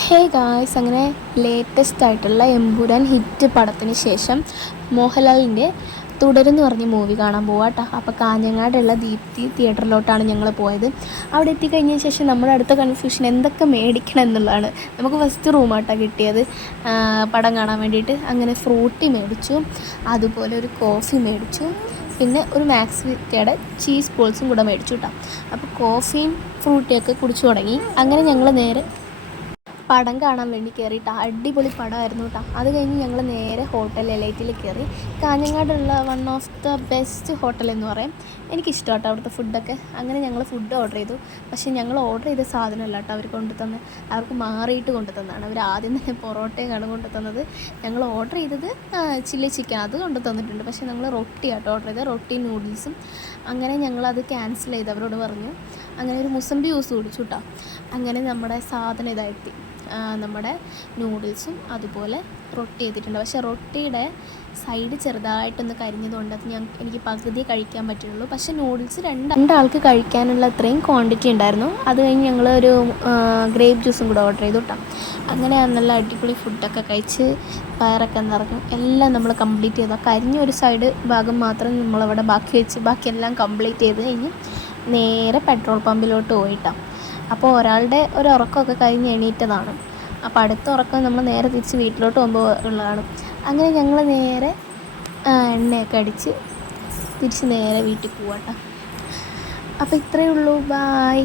Hey guys, അങ്ങനെ latest ആയിട്ടുള്ള Empuraan hit പടത്തിന് ശേഷം മോഹൻലാലിൻ്റെ തുടരെന്ന് പറഞ്ഞ മൂവി കാണാൻ പോവാം കേട്ടോ. അപ്പോൾ കാഞ്ഞങ്ങാടുള്ള ദീപ്തി തിയേറ്ററിലോട്ടാണ് ഞങ്ങൾ പോയത്. അവിടെ എത്തിക്കഴിഞ്ഞ ശേഷം നമ്മുടെ അടുത്ത കൺഫ്യൂഷൻ എന്തൊക്കെ മേടിക്കണം എന്നുള്ളതാണ്. നമുക്ക് ഫസ്റ്റ് റൂമാട്ടോ കിട്ടിയത് പടം കാണാൻ വേണ്ടിയിട്ട്. അങ്ങനെ ഫ്രൂട്ടി മേടിച്ചു, അതുപോലെ ഒരു കോഫി മേടിച്ചു, പിന്നെ ഒരു മാക്സ് വിറ്റയുടെ ചീസ് ബോൾസും കൂടെ മേടിച്ചു കേട്ടോ. അപ്പോൾ കോഫിയും ഫ്രൂട്ടിയൊക്കെ കുടിച്ചു തുടങ്ങി. അങ്ങനെ ഞങ്ങൾ നേരെ പടം കാണാൻ വേണ്ടി കയറിയിട്ട് അടിപൊളി പടമായിരുന്നു കേട്ടോ. അത് കഴിഞ്ഞ് ഞങ്ങൾ നേരെ ഹോട്ടൽ എലൈറ്റിൽ കയറി. കാഞ്ഞങ്ങാടുള്ള one of the best hotel എന്ന് പറയും. എനിക്കിഷ്ടം കേട്ടോ അവിടുത്തെ ഫുഡൊക്കെ. അങ്ങനെ ഞങ്ങൾ ഫുഡ് ഓർഡർ ചെയ്തു. പക്ഷേ ഞങ്ങൾ ഓർഡർ ചെയ്ത സാധനമല്ല കേട്ടോ അവർ കൊണ്ടുതന്നത്, അവർക്ക് മാറിയിട്ട് കൊണ്ടുതന്നതാണ്. അവർ ആദ്യം തന്നെ പൊറോട്ടയാണ് കൊണ്ടുതന്നത്. ഞങ്ങൾ ഓർഡർ ചെയ്തത് ചില്ലി ചിക്കൻ, അത് കൊണ്ടു തന്നിട്ടുണ്ട്. പക്ഷേ ഞങ്ങൾ റൊട്ടി ആട്ടോ ഓർഡർ ചെയ്തത്, റൊട്ടി നൂഡിൽസും. അങ്ങനെ ഞങ്ങളത് ക്യാൻസൽ ചെയ്ത് അവരോട് പറഞ്ഞു. അങ്ങനെ ഒരു മുസമ്പി ജ്യൂസ് കുടിച്ചു കേട്ടോ. അങ്ങനെ നമ്മുടെ സാധനം ഇതായെത്തി. നമ്മുടെ നൂഡിൽസും അതുപോലെ റൊട്ടി ചെയ്തിട്ടുണ്ട്. പക്ഷേ റൊട്ടിയുടെ സൈഡ് ചെറുതായിട്ടൊന്ന് കരിഞ്ഞതുകൊണ്ട് അത് എനിക്ക് പകുതി കഴിക്കാൻ പറ്റുള്ളൂ. പക്ഷേ നൂഡിൽസ് രണ്ടാൾക്ക് കഴിക്കാനുള്ള അത്രയും ക്വാണ്ടിറ്റി ഉണ്ടായിരുന്നു. അത് കഴിഞ്ഞ് ഞങ്ങൾ ഒരു ഗ്രേപ്പ് ജ്യൂസും കൂടെ ഓർഡർ ചെയ്തു കേട്ടോ. അങ്ങനെ നല്ല അടിപൊളി ഫുഡൊക്കെ കഴിച്ച് വയറൊക്കെ നിറഞ്ഞു. എല്ലാം നമ്മൾ കംപ്ലീറ്റ് ചെയ്തു. കരിഞ്ഞ ഒരു സൈഡ് ഭാഗം മാത്രം നമ്മളവിടെ ബാക്കി വെച്ച് ബാക്കിയെല്ലാം കംപ്ലീറ്റ് ചെയ്ത് കഴിഞ്ഞ് നേരെ പെട്രോൾ പമ്പിലോട്ട് പോയിട്ടാണ്. അപ്പോൾ ഒരാളുടെ ഒരു ഉറക്കമൊക്കെ കഴിഞ്ഞ് എണീറ്റതാണ്. അപ്പോൾ അടുത്ത ഉറക്കം നമ്മൾ നേരെ തിരിച്ച് വീട്ടിലോട്ട് പോകുമ്പോൾ ഉള്ളതാണ്. അങ്ങനെ ഞങ്ങൾ നേരെ എണ്ണയൊക്കെ അടിച്ച് തിരിച്ച് നേരെ വീട്ടിൽ പോവാട്ടോ. അപ്പോൾ ഇത്രയേ ഉള്ളൂ. ബായ്.